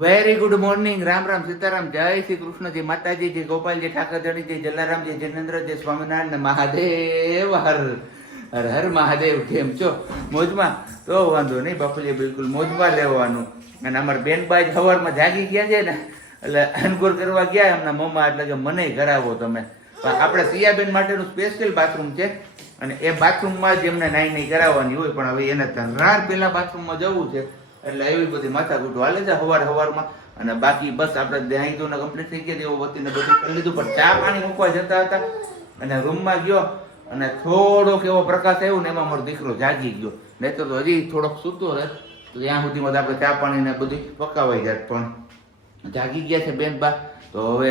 Very good morning. Ram Ram, Sitaram, જય શ્રી કૃષ્ણજી, માતાજીજી, ગોપાલજી, ઠાકરજણીજી, જલારામજી, જિનેન્દ્રજી, સ્વામિનારાયણ, મહાદેવ હર હર હર મહાદેવ. કેમ છો? મોજમાં? તો વાંધો નહીં બાપુજી, બિલકુલ મોજમાં લેવાનું. અને અમારા બેનબાઈ સવારમાં જાગી ગયા છે ને, એટલે અનગોર કરવા ગયા એમના મમ્મા, એટલે કે મને કરાવો તમે. પણ આપણે સિયાબેન માટેનું સ્પેશિયલ બાથરૂમ છે અને એ બાથરૂમમાં જ એમને નાઈ નહીં કરાવવાની હોય, પણ હવે એને ધનરાર પેલા બાથરૂમમાં જવું છે એટલે એવી બધી માથાકૂટો હાલે છે સવારમાં. અને બાકી બસ આપણે દહીં તો કમ્પ્લીટ થઈ ગયા, એવું વતીને બધું કરી લીધું. પણ ચા પાણી મૂકવા જતા હતા અને રૂમમાં ગયો અને થોડોક એવો પ્રકાશ આવ્યો ને એમાં મારો દીકરો જાગી ગયો. નહીં તો હજી થોડોક સૂતો રહે તો ત્યાં સુધીમાં આપણે ચા પાણી ને બધું પકાવાઈ જાય. પણ જાગી ગયા છે બેન બા, તો હવે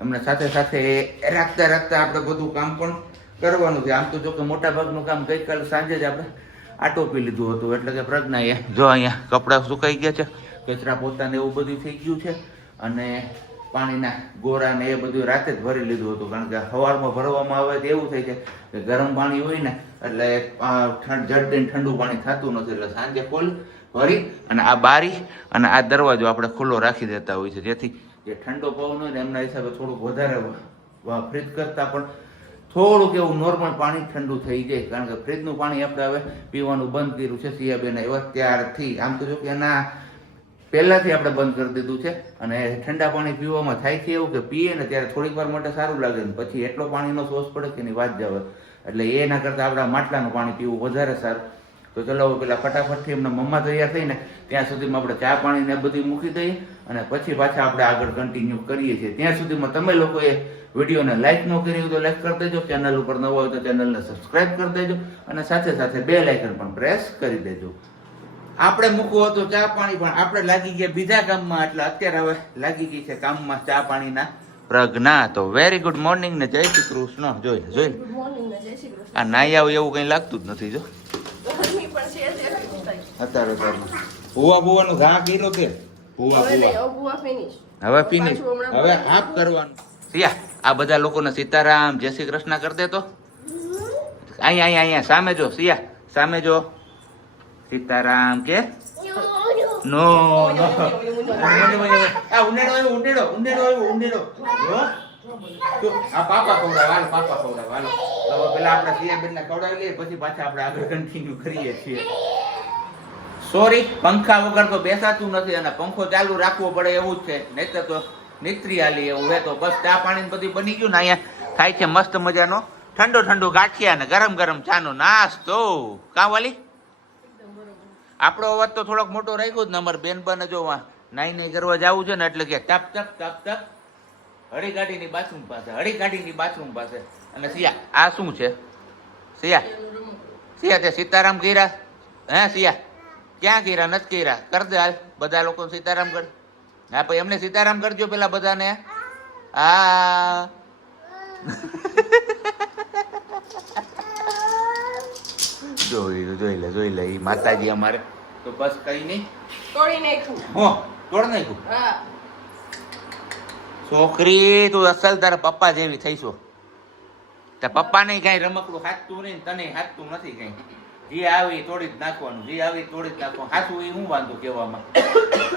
એમને સાથે સાથે રાખતા આપણે બધું કામ પણ કરવાનું છે. આમ તો જો કે મોટા ભાગનું કામ ગઈકાલે સાંજે જ આપણે આટોપી લીધું હતું, એટલે કે પ્રજ્ઞાએ જો અહીંયા કપડાં સુકાઈ ગયા છે, કચરા પોતાને એવું બધું થઈ ગયું છે અને પાણીના ગોરા ને એ બધું રાતે જ ભરી લીધું હતું. કારણ કે સવારમાં ભરવામાં આવે તો એવું થાય છે કે ગરમ પાણી હોય ને એટલે જડ ઠંડુ પાણી થતું નથી, એટલે સાંજે ફૂલ ભરી અને આ બારી અને આ દરવાજો આપણે ખુલ્લો રાખી દેતા હોય છે, જેથી જે ઠંડો પવન હોય ને એમના હિસાબે થોડુંક વધારે ફ્રીજ કરતા પણ થોડુંક એવું નોર્મલ પાણી ઠંડુ થઈ જાય. કારણ કે ફ્રીજનું પાણી આપણે હવે પીવાનું બંધ કર્યું છે સિયાબેન એવા ત્યારથી. આમ તો જો કે એના પહેલાથી આપણે બંધ કરી દીધું છે અને ઠંડા પાણી પીવામાં થાય છે એવું કે પીએ ને ત્યારે થોડીક વાર માટે સારું લાગે ને પછી એટલો પાણીનો સોસ પડે કે એની વાત જ આવે. એટલે એના કરતાં આપણા માટલાનું પાણી પીવું વધારે સારું. તો ચલો પેલા ફટાફટથી એમના મમ્મા તૈયાર થઈને ત્યાં સુધીમાં આપણે ચા પાણી ને બધું મૂકી દઈએ અને પછી પાછા આપણે આગળ કન્ટિન્યુ કરીએ છીએ. ત્યાં સુધીમાં તમે લોકોએ વિડીયોને લાઈક ન કરી હોય તો લાઈક કરી દેજો, ચેનલ ઉપર નવો હોય તો ચેનલને સબસ્ક્રાઈબ કરી દેજો અને સાથે સાથે બેલ આઇકન પણ પ્રેસ કરી દેજો. આપણે મૂકવું હતું ચા પાણી, પણ આપણે લાગી ગયા બીજા કામમાં, એટલે અત્યારે હવે લાગી ગઈ છે કામમાં ચા પાણીના પ્રજ્ઞા. તો વેરી ગુડ મોર્નિંગ ને જય શ્રી કૃષ્ણ. જોઈ આ નાઈ આવું એવું કઈ લાગતું જ નથી. જો અત્યારે ભૂવાનું ઘા કીધો કે ભૂવા હવે ફિનિશ, હવે હાફ કરવાનું. સિયા આ બધા લોકોને સીતારામ જય શ્રી કૃષ્ણ કરી દે તો. અહીંયા સામે જો સિયા, સામે જો સીતારામ કે નો નો આ ઉંડેડો આ પાપા ખવડાવ તો પેલા આપણે સિયાબેન ને ખવડાવી લઈએ પછી પાછા આપણે આગળ કન્ટિન્યુ કરીએ છીએ. સોરી, પંખા વગર તો બેસાતું નથી અને પંખો ચાલુ રાખવો પડે એવું જ છે, નહીતર તો નિત્રી હાલી એવું હે. તો બસ ચા પાણી બધી બની ગયું ને અહીંયા થાય છે મસ્ત મજાનો ઠંડો ગાંઠિયા ને ગરમ ચાનો નાસ્તો. કાં વાલી આપણો અવાજ તો થોડોક મોટો રાખ્યો જ ને. અમારે બેન બને જો નાઈ કરવા જવું છે ને એટલે કે ટપ હળીગાડીની બાથરૂમ પાસે. અને સિયા આ શું છે? સિયા તે સીતારામ કર્યા હે? સિયા ક્યાં કર્યા? નથી કર્યા? કર દે હાલ બધા લોકો સીતારામ કર. હા પછી એમને સીતારામ કરજો પેલા બધાને. હા જોઈ લે ઈ માતાજી અમારે. તો બસ કઈ નહીં, તોડી નાખ્યું. છોકરી તું અસલ તારા પપ્પા જેવી થઈશો. તે પપ્પા ને કઈ રમકડું હાથતું નહીં, તને હાથતું નથી કઈ. જે આવી તોડી જ નાખવાનું, હાથું એ હું વાંધો કેવામાં.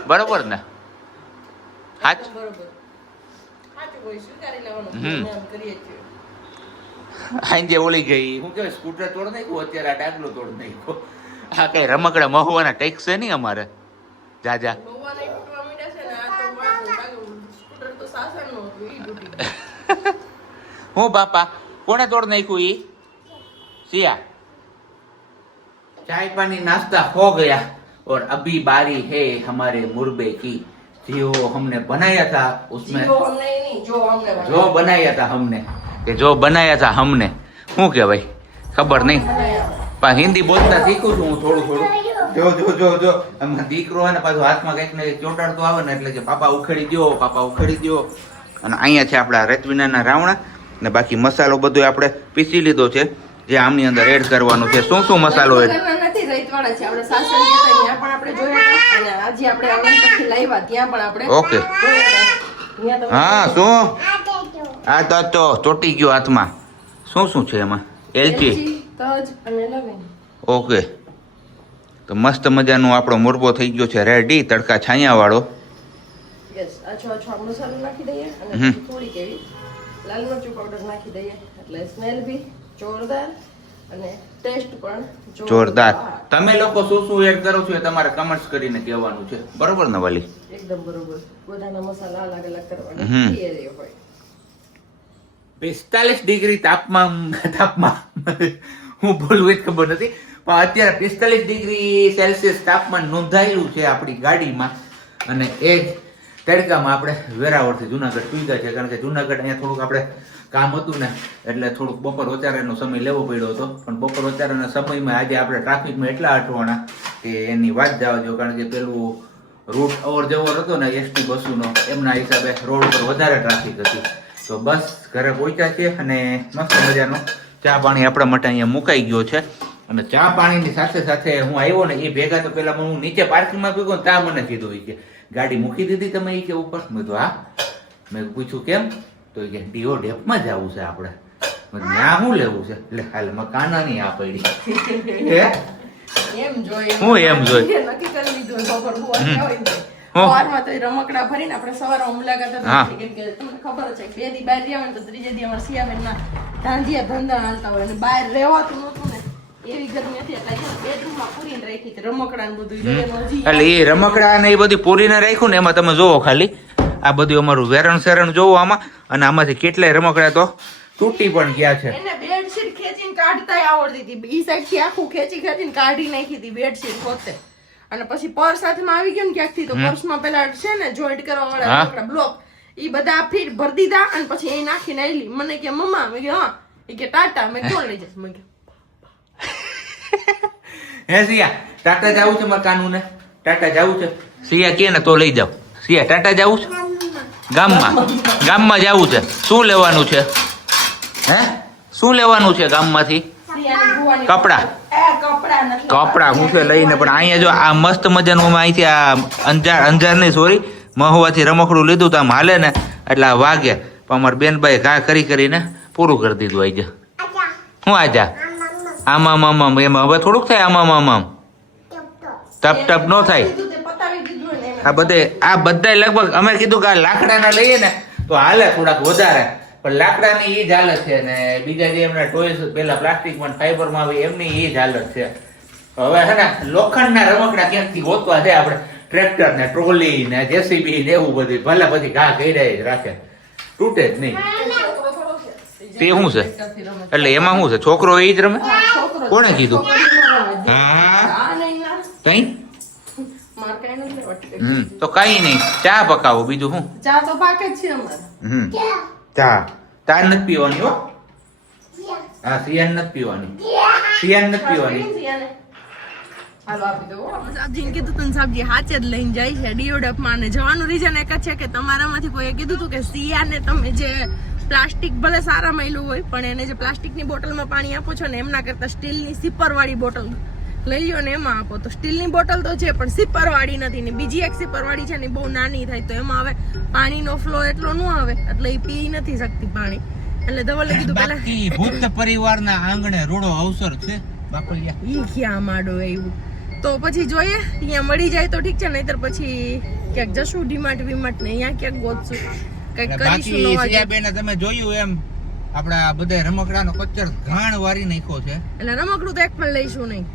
બરોબર ને? આજે ઓલી ગઈ હું કેવાય સ્કૂટર તોડ નાખ્યું, અત્યારે આ ડાગલો તોડ નાખ્યો. આ કઈ રમકડા મહુવાના ટેક્સ છે નહીં અમારે. જાજા હું બાપા કોને તોડ નાખ્યું? ઈ સિયા चाय पानी नाश्ता हो गया और अभी बारी है हमारे मुर्बे की. जो हमने बनाया था उसमें जो बनाया था हमने શું કે ભાઈ ખબર નહીં, પણ હિન્દી બોલતા શીખું છું હું થોડું. જો આમાં દીકરો ને પાછું હાથમાં કઈક ને ચોંટાડતો આવે ને એટલે કે પાપા ઉખેડી દો. અને અહીંયા છે આપણા રેતવીના રાવણા ને બાકી મસાલો બધો આપણે પીસી લીધો છે જે આમની અંદર એડ કરવાનું છે. શું મસાલો એડ? ઓકે હા શું આ તો ચોટી ગયો હાથમાં. શું છે એમાં? એલચી. ઓકે તો મસ્ત મજાનો આપણો મુરબો થઈ ગયો છે રેડી, તડકા છાયા વાળો. યસ આછો આછો મસાલો નાખી દઈએ અને પછી થોડીક એવી લાલ મરચું પાવડર નાખી દઈએ એટલે સ્મેલ બી જોરદાર અને ટેસ્ટ પણ જોરદાર. તમે લોકો શું શું એડ કરો છો એ તમારે કમેન્ટ્સ કરીને કહેવાનું છે, બરોબર ને વાલી? એકદમ બરોબર. બધાના મસાલા અલગ અલગ કરવાના હોય. 45 ડિગ્રી તાપમાન હું બોલવું એ ખબર નથી, પણ અત્યારે 45 ડિગ્રી સેલ્સિયસ તાપમાન નોંધાયેલું છે આપણી ગાડીમાં. અને એ જ તડકામાં આપણે વેરાવળથી જુનાગઢ પૂગ્યા છે, કારણ કે જુનાગઢ અહીંયા થોડુંક આપણે કામ હતું ને એટલે થોડુંક બપોર વચારાનો સમય લેવો પડ્યો હતો. પણ બપોર વચારાના સમયમાં આજે આપણે ટ્રાફિકમાં એટલા અટવાણા કે એની વાત જવા દો, કારણ કે પેલું રૂટ અવર જવર હતો ને એસટી બસોનો, એમના હિસાબે રોડ પર વધારે ટ્રાફિક હતી. તો બસ ઘરે પહોંચ્યા છીએ અને મસ્ત મજાનો ચા પાણી આપણા માટે અહીંયા મુકાઈ ગયો છે. અને ચા પાણીની સાથે સાથે હું આવ્યો ને એ ભેગા તો પેલા હું નીચે પાર્કિંગમાં ભેગો ત્યાં મને કીધું કે ગાડી મૂકી દીધી તમે કે ઉપર? મેં તો હા. મેં પૂછ્યું કેમ? તો કે ડીઓ ડેપમાં જવું છે આપણે. ત્યાં શું લેવું છે? એટલે હાલ મકાના ની આ પડી એમ જોઈ હું એમ જોઈ નક્કી કરી લીધું બપોર સવારમાં તો રમકડા ભરીને આપણે સવારે મુલાકાત હતી, કેમ કે તમને ખબર છે 2 દી બહાર રહ્યા હોય તો 3 દી અમારા સિયાબેનના ધાંધિયા ધંધા હાલતા હોય અને બહાર રહેવાતું નહોતું ને એવી ગરમી હતી એટલે બેડરૂમમાં પૂરીને રાખી હતી રમકડા ને બધું. એટલે એ રમકડા ને એ બધી પૂરીને રાખ્યું ને એમાં તમે જોવો ખાલી આ બધું અમારું વેરણ સેરણ જોવો આમાં, અને આમાંથી કેટલાય રમકડા તો તૂટી પણ ગયા છે. એને બેડશીટ ખેંચીને કાઢતાય આવડતી હતી, ઈ સાઈડ થી આખું ખેંચીને કાઢી નાખી હતી બેડશીટ પોતે. અને પછી પર્સ સાથેમાં આવી ગયો ને ક્યાંકથી તો પર્સમાં પેલા છે ને જોઈન્ટ કરવા વાળા રમકડા બ્લોક ઈ બધા ફીટ ભરી દીધા અને પછી એ નાખીને આવેલી. મને કે મમ્મા, મેં કે હા. એ કે ટાટા. મેં કોણ લઈ જશે? મેં કે હે સિયા ટાટા જાવું છે? મારા કાનુ ને ટાટા જાવું છે? સિયા કે ને તો લઈ જાવ. સિયા ટાટા જાવું છે? ગામમાં જાવું છે. શું લેવાનું છે? હે શું લેવાનું છે ગામમાંથી? કપડા હું છે લઈને. પણ અહીંયા જો આ મસ્ત મજાનું અહીંથી આ અંજાર નહીં સોરી મહુવાથી રમકડું લીધું તો આમ હાલે ને એટલે આ વાગે. પણ અમારા બેનભાઈ ઘા કરીને પૂરું કરી દીધું. આઈ જા હું આજા આમામ એમાં હવે થોડુંક થાય આમામ ટપ ટપ નો થાય. આ બધા લગભગ અમે કીધું કે આ લાકડાના લઈએ ને તો હાલે થોડાક વધારે, પણ લાકડાની એ જ હાલત છે ને બીજા જે એમના ટોયસ પેલા પ્લાસ્ટિકમાં ફાઈબરમાં આવે એમની એ જ હાલત છે. હવે હે ને લોખંડના રમકડા ક્યાંકથી ગોતવા છે આપણે, ટ્રેક્ટર ને ટ્રોલી ને જેસીબી ને એવું બધું, ભલે પછી ઘા કર્યા જ રાખે, તૂટે જ નહીં. તે શું છે? એટલે એમાં શું છે? છોકરો એ જ રમે? કોણે કીધું? કઈ તો કઈ નહીં, ચા પકાવો. બીજું શું? ચા તો પાકે જ છે અમારે. ચા નથી પીવાની હો. હા સિયાન નથી પીવાની. હાલો આપી દો. સાબજીને કીધું તું સાબજી હાચે જ લઈને જાય છે ડીઓડપમાં. અને જવાનું રીઝન એક જ છે કે તમારામાંથી કોઈએ કીધું હતું કે સિયાને તમે જે પ્લાસ્ટિક ભલે સારા મળ્યું હોય પણ એને જે પ્લાસ્ટિકની બોટલમાં પાણી આપો છો ને એમના કરતા સ્ટીલની સિપર વાળી બોટલ લઈ લ્યો ને એમાં આપો. તો સ્ટીલની બોટલ તો છે પણ સિપર વાળી નથી ને બીજી એક સિપર વાળી છે ને બહુ નાની થાય તો એમાં હવે પાણીનો ફ્લો એટલો ન આવે એટલે એ પી નથી શકતી પાણી. એટલે ધવલે કીધું પેલા ભૂત પરિવારના આંગણે રોડો અવસર છે બાપલિયા. ઈ ક્યાં માડો એવું તો પછી જોઈએ અહીંયા મળી જાય તો ઠીક છે, નહીતર પછી ક્યાંક જશું ડીમાર્ટ વીમાર્ટ ને અહીંયા ક્યાંક ગોતશું કઈક કરીશું. સિયાબેન તમે જોયું એમ આપડા બધા રમકડાનો કચ્ચર ઘાણ વારી નાખ્યો છે. એટલે રમકડું તો એક પણ લઈશું નહીં,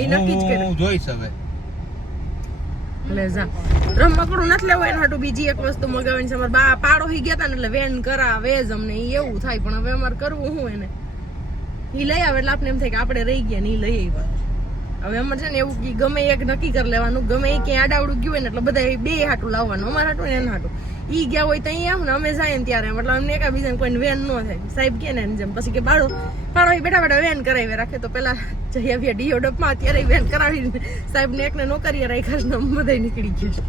એ નક્કી જ કર્યું. જોઈશ હવે લે જા રમકડું નથી લેવું એના હાટું બીજી એક વસ્તુ મગાવવાની છે. અમારે બા પાડો હી ગયા હતા ને એટલે વેન કરાવે જ અમને એવું થાય, પણ હવે અમારે કરવું શું એને ઈ લઈ આવે એટલે આપણે એમ થાય કે આપણે રહી ગયા ને ઈ લઈ આવ્યા. હવે અમારે છે ને એવું કે ગમે એક નક્કી કરી લેવાનું, ગમે એ ક્યાંય આડાવડું ગયું હોય ને એટલે બધા બે હાટું લાવવાનું, અમારા હાટું ને એના હાટું. ઈ ગયા હોય તો અહીંયા આવ ને અમે જાય ને ત્યારે એટલે અમને એકા બીજાને કોઈને વેન ન થાય. સાહેબ કે ને જેમ પછી કે પાડો બેઠા વેન કરાવી રાખે તો પેલા જઈ આવ્યા ડીઓડપમાં અત્યારે વેન કરાવી સાહેબ ને એકને નોકરીએ રાખ્યા છે ને અમે બધા નીકળી ગયા છે.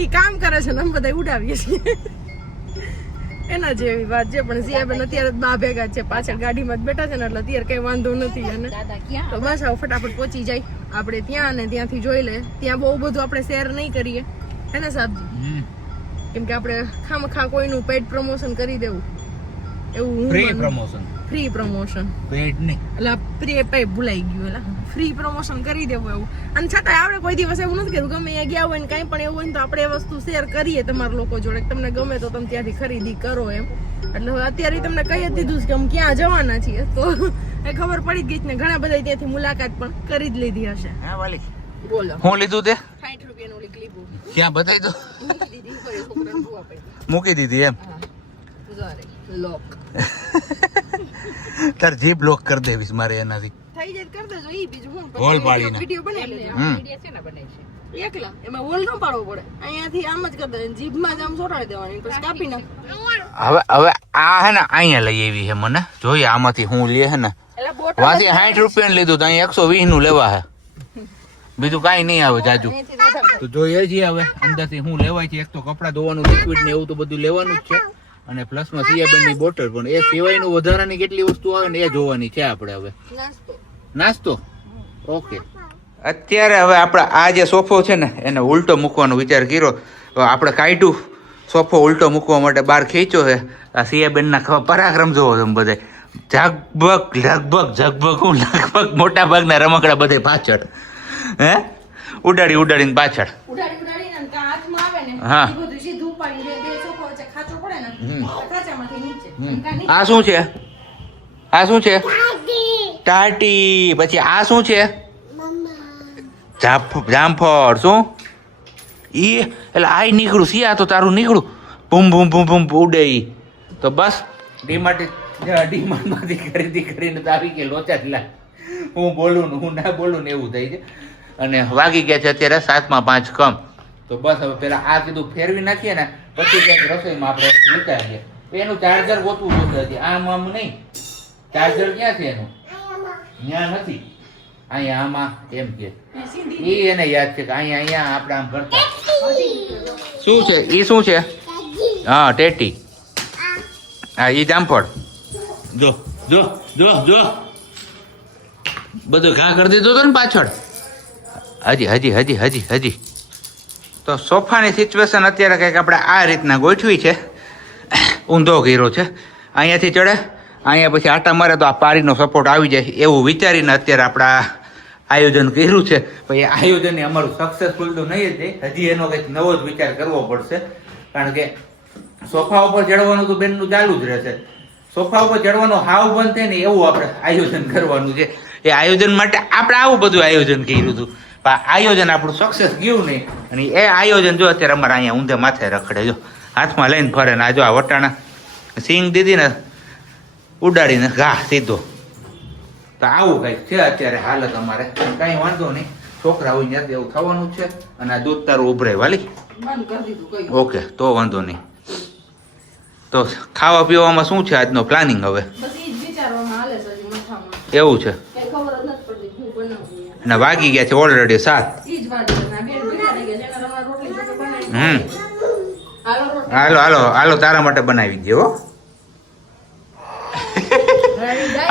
ઈ કામ કરે છે ને અમે બધા ઉડાવીએ છીએ એના જેવી વાત છે. પણ સિયાબેન અત્યારે બા ભેગા છે, પાછળ ગાડીમાં જ બેઠા છે ને એટલે અત્યારે કઈ વાંધો નથી. અને તો બસ હવે ફટાફટ પહોંચી જાય આપણે ત્યાં અને ત્યાંથી જોઈ લે. ત્યાં બહુ બધું આપણે શેર નહીં કરીએ હે ને સાહેબજી, કેમ કે આપણે ખામખા કોઈનું પેડ પ્રમોશન કરી દેવું એવું ફ્રી ફ્રી પ્રમોશન પેડ નહીં એટલે પ્રે ભૂલાઈ ગયું એટલે ફ્રી પ્રમોશન કરી દેવું એવું. અને છતાં આપણે કોઈ દિવસ એવું નથી કીધું ગમે ત્યાં ગયા હોય ને કાંઈ પણ એવું હોય ને તો આપણે એ વસ્તુ શેર કરીએ તમારા લોકો જોડે કે તમને ગમે તો તમે ત્યાંથી ખરીદી કરો એમ. એટલે હવે અત્યારે તમને કહી જ દીધું છે કે અમે ક્યાં જવાના છીએ તો એ ખબર પડી જ ગઈ છે ને ઘણા બધા ત્યાંથી મુલાકાત પણ કરી જ લીધી હશે. હા વાલી બોલો હું લીધું તે 60 રૂપિયાનું ઓલી ક્લિપ ક્યાં બતાવી દો મૂકી દીધી ઉપર એ છોકરાને જોવા પડી. મૂકી દીધી એમ લોક તાર જીપ લોક કરી દેવીશ મારે એનાથી થઈ જાય કર દેજો ઈ બીજું હું હોલ પાડીને. વિડિયો બનાવી લેજો. વિડિયો છે ને બનાવી છે એકલા એમાં હોલ ન પાડવો પડે અહીંયાથી આમ જ કરી દેવાનું જીભમાં જ આમ ચોટાડી દેવાની પછી કાપી નાખ. હવે આ હે ને અહીંયા લઈ આવી છે મને જોઈએ આમાંથી હું લે હે ને એટલે બોટલ વાંથી 60 રૂપિયાનું લીધું તો અહીંયા 120 નું લેવા હે બીજું કાંઈ નહીં આવે જાજુ તો જોઈએ છીએ હવે અંદરથી હું લેવાય છે. એક તો કપડા ધોવાનું લિક્વિડ ને એવું તો બધું લેવાનું જ છે અને પ્લસમાં સિયાબેનની બોટલ પણ એ સિવાયનું વધારાની કેટલી વસ્તુ આવે ને એ જોવાની છે આપણે હવે. નાસ્તો ઓકે. અત્યારે હવે આપણે આ જે સોફો છે ને એને ઉલટો મૂકવાનો વિચાર કર્યો. આપણે કાઢ્યું સોફો ઉલટો મૂકવા માટે બહાર ખેંચ્યો છે. આ સિયાબેનના પરાક્રમ જોવો તમે બધે ઝગભગ લગભગ હું લગભગ મોટા ભાગના રમકડા બધે પાછળ હે ઉડાડીને પાછળ ઉડાડીને હાથમાં આવે ને હા. એ બધું સીધું ઉપાડી દે સોફો વચ્ચે ખાચો પડે ને ખાચામાંથી નીચે આ શું છે ટાટી પછી આ શું છે જામફળ શું ઈ એટલે આ નીકળું સિયા તો તારું નીકળું ભૂમ ભૂમ ભૂમ ભૂમ ઉડે ઈ તો બસ ડીમાર્ટમાંથી ખરીદી કરીને તો આવી કે લોચા જ લાગ હું બોલું ને હું ના બોલું ને એવું થઈ છે. અને વાગી ગયા છે અત્યારે 7:05 કમ. તો બસ હવે પેલા આ કીધું ફેરવી નાખીએ ને પછી ક્યાંક રસોઈમાં આપણે વિચારીએ. એનું ચાર્જર ગોતવું જોશે હજી આમ નહીં ચાર્જર ક્યાં છે એનું ત્યાં નથી અહીંયા આમાં એમ છે એ એને યાદ છે કે અહીંયા આપણે આમ કરતા શું છે એ શું છે હા ટેટી હા એ જામફળ જો જો જો જો બધું ઘા કરી દીધો હતો ને પાછળ હજી તો સોફાની સિચ્યુએશન અત્યારે કંઈક આપણે આ રીતના ગોઠવી છે ઊંધો ઘેરો છે અહીંયાથી ચડે અહીંયા પછી આટા મારે તો આ પારીનો સપોર્ટ આવી જાય એવું વિચારીને અત્યારે આપણા આયોજન કર્યું છે. પછી આયોજન અમારું સક્સેસફુલ તો નહીં જ હજી એનો કંઈક નવો જ વિચાર કરવો પડશે કારણ કે સોફા ઉપર ચડવાનું તો બેનનું ચાલુ જ રહેશે. સોફા ઉપર ચડવાનો હાવ બંધ થાય ને એવું આપણે આયોજન કરવાનું છે. એ આયોજન માટે આપણે આવું બધું આયોજન કર્યું હતું પણ આયોજન આપણું સક્સેસ ગયું નહીં અને એ આયોજન જો અત્યારે અમારે અહીંયા ઊંધે માથે રખડે જો હાથમાં લઈને ફરે ને આ જો આ વટાણા સિંગ દીધી ને ઉડાડીને ઘા સીધો તો આવું કંઈક છે અત્યારે હાલત અમારે. કાંઈ વાંધો નહીં છોકરા હોય ત્યાંથી એવું થવાનું જ છે. અને આ દૂધ તારું ઉભરે વાલી ઓકે તો વાંધો નહીં. તો ખાવા પીવામાં શું છે આજનો પ્લાનિંગ હવે એવું છે અને વાગી ગયા છે ઓલરેડી 7. હાલો તારા માટે બનાવી દે હો.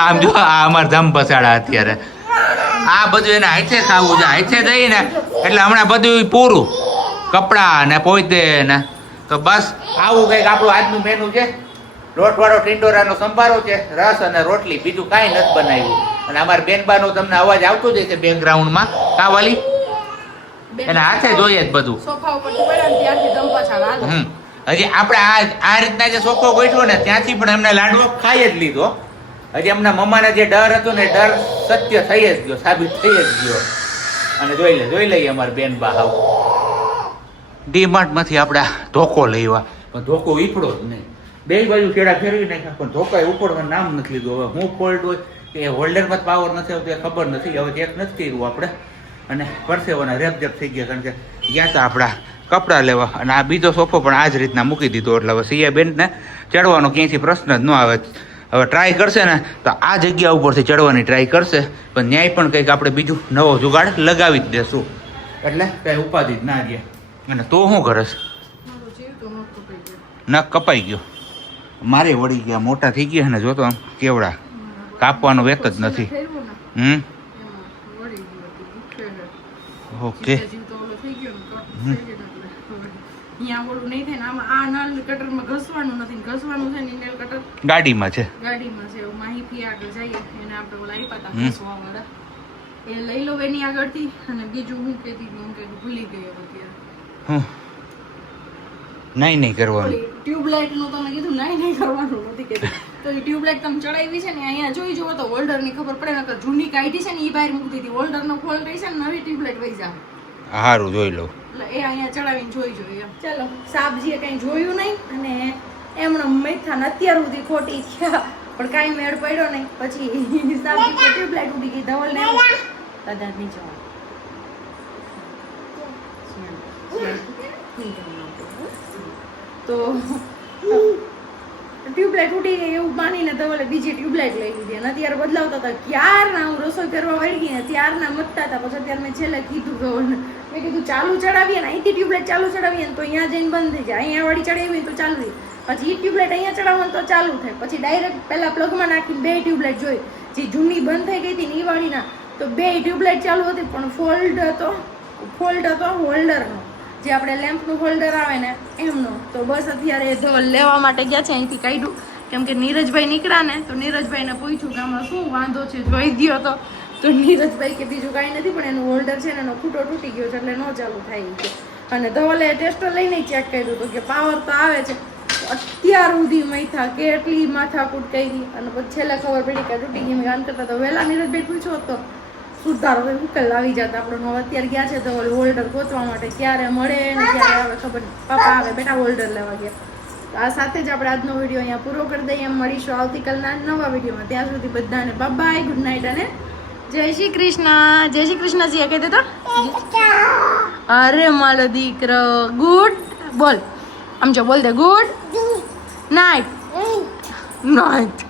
આમ જો આ અમાર ધમ પસાડા અત્યારે આ બધું એને હાથે ખાવું છે હાથે દઈ ને એટલે હમણાં બધું પૂરું કપડા ને પોતે ને તો બસ આવું કંઈક આપણું આજનું મેનુ છે. લોટવાળો ટિંડોરાનો સંભારો છે રસ અને રોટલી બીજું કાંઈ નથી બનાવ્યું. અને અમારા બેનબાનો તમને અવાજ આવતો જ છે બેકગ્રાઉન્ડમાં કાવાલી એના હાથે જોઈએ જ બધું. હજી આપણે આ રીતના જે સોફો ગોઠવ્યો ને ત્યાંથી પણ એમને લાડવો ખાઈ જ લીધો. હજી એમના મમ્માને જે ડર હતો ને ડર સત્ય થઈ જ ગયો સાબિત થઈ જ ગયો. અને જોઈ લઈએ અમારા બેન બા આવ ડીમાર્ટમાંથી આપણે ધોકો લેવા પણ ધોકો ઈપડો જ નહીં. બે બાજુ છેડા ફેરવી નાખ્યા પણ ધોકાએ ઉપડવાનું નામ નથી લીધું. હવે હું ફોલ્ટ હોય કે હોલ્ડરમાં પાવર નથી આવતો એ ખબર નથી. હવે ચેક નથી કર્યું આપણે અને પરસેવાના રેપઝેપ થઈ ગયા કારણ કે ગયા હતા આપણા કપડાં લેવા અને આ બીજો સોફો પણ આ જ રીતના મૂકી દીધો એટલે હવે સિયાબેનને ચડવાનો ક્યાંયથી પ્રશ્ન જ ન આવે. હવે ટ્રાય કરશે ને તો આ જગ્યા ઉપરથી ચડવાની ટ્રાય કરશે પણ ન્યાય પણ કંઈક આપણે બીજું નવો જુગાડ લગાવી જ દેશું એટલે કંઈ ઉપાધિ જ ના ગયા. અને તો શું કરે છે નખ કપાઈ ગયો મારે વળી ગયા મોટા થઈ ગયા ને જોતો આમ કેવડા કાપવાનો વેત જ નથી. ઓકે અહીંયા ઓલું નહીં થાય ને આમાં આ નળ કટરમાં ઘસવાનું નથી ને ઘસવાનું છે ને નેલ કટર ગાડીમાં છે. ગાડીમાં છે એવું માહિતી આગળ જઈએ એને આપણે ઓલા આપ્યા હતા ઘસવા વાળા એ લઈ લો એની આગળથી. અને બીજું હું કહેતી હતી, હું કહેતી ભૂલી ગઈ હવે અત્યારે. નહીં કરવાનું. ટ્યુબલાઇટ નું તમે કીધું નહીં કરવાનું નથી કીધું. તો એ ટ્યુબલાઇટ તમે ચડાવી છે ને અહીંયા જોઈ જુઓ તો હોલ્ડર ની ખબર પડે નકર જૂની કાઢી છે ને એ બહાર મૂકી દીધી. હોલ્ડર નો ખોલ રહી છે ને નવી ટ્યુબલાઇટ વહી જાય. સારું જોઈ લો. એટલે એ અહીંયા ચડાવીને જોઈ જોઈએ. ચલો સાબજીએ કઈ જોયું નહીં અને એમણે મૈથા અત્યાર સુધી ખોટી થયા પણ કાંઈ મેળ પડ્યો નહીં. પછી સાબજી ટ્યુબલાઇટ ઉડી ગઈ ધવલ ને દાદા નહીં જવા તો ટ્યુબલાઇટ ઉડી ગઈ એવું માનીને ધવલે બીજી ટ્યુબલાઇટ લઈ લીધી અને અત્યારે બદલાવતા હતા. ક્યારના હું રસોઈ કરવા વળી ગઈ ને ત્યારના મતતા હતા. પછી અત્યારે મેં છેલ્લે કીધું ધવલને, મેં કીધું ચાલુ ચડાવીએ ને અહીંથી ટ્યુબલાઇટ ચાલુ ચડાવીએ ને તો અહીંયા જઈને બંધ થઈ જાય, અહીંયા વાળી ચડાવીએ તો ચાલુ થાય. પછી એ ટ્યુબલાઇટ અહીંયા ચડાવવાનું તો ચાલુ થાય. પછી ડાયરેક્ટ પહેલા પ્લગમાં નાખીને બે ટ્યુબલાઇટ જોઈ, જે જૂની બંધ થઈ ગઈ હતી ને એ વાળીના તો બે ટ્યુબલાઇટ ચાલુ હતી પણ ફોલ્ડ હતો હોલ્ડરનો, જે આપણે લેમ્પનું હોલ્ડર આવે ને એમનો. તો બસ અત્યારે ધવલ લેવા માટે ગયા છે. અહીંથી કાઢ્યું કેમ કે નીરજભાઈ નીકળ્યા ને તો નીરજભાઈને પૂછ્યું કે આમાં શું વાંધો છે જોઈ દ્યો તો નીરજભાઈ કે બીજું કાંઈ નથી પણ એનું હોલ્ડર છે ને એનો ખૂટો તૂટી ગયો છે એટલે ન ચાલુ થાય છે. અને ધવલે ટેસ્ટર લઈને ચેક કર્યું તો કે પાવર તો આવે છે. અત્યાર સુધી મૈથા કેટલી માથાકૂટ કરી અને પછી છેલ્લે ખબર પડી કે તૂટી ગઈ. ગાન કરતા તો વહેલા નીરજભાઈ પૂછ્યો તો સુધારો ઉકેલ આવી જતા આપણને. અત્યારે ગયા છે તો હોલ્ડર ગોતવા માટે, ક્યારે મળે ને ક્યારે આવે ખબર નહીં. પાપા આવે બેટા હોલ્ડર લેવા ગયા. તો આ સાથે જ આપણે આજનો વિડીયો અહીંયા પૂરો કરી દઈએ. એમ મળીશું આવતીકાલના નવા વિડીયોમાં. ત્યાં સુધી બધાને બાય, ગુડ નાઇટ અને જય શ્રી કૃષ્ણ. જય શ્રી કૃષ્ણજી કહી દેતો. અરે મારો દીકરો ગુડ બોલ, આમ જો બોલ દે ગુડ નાઇટ નાઇટ.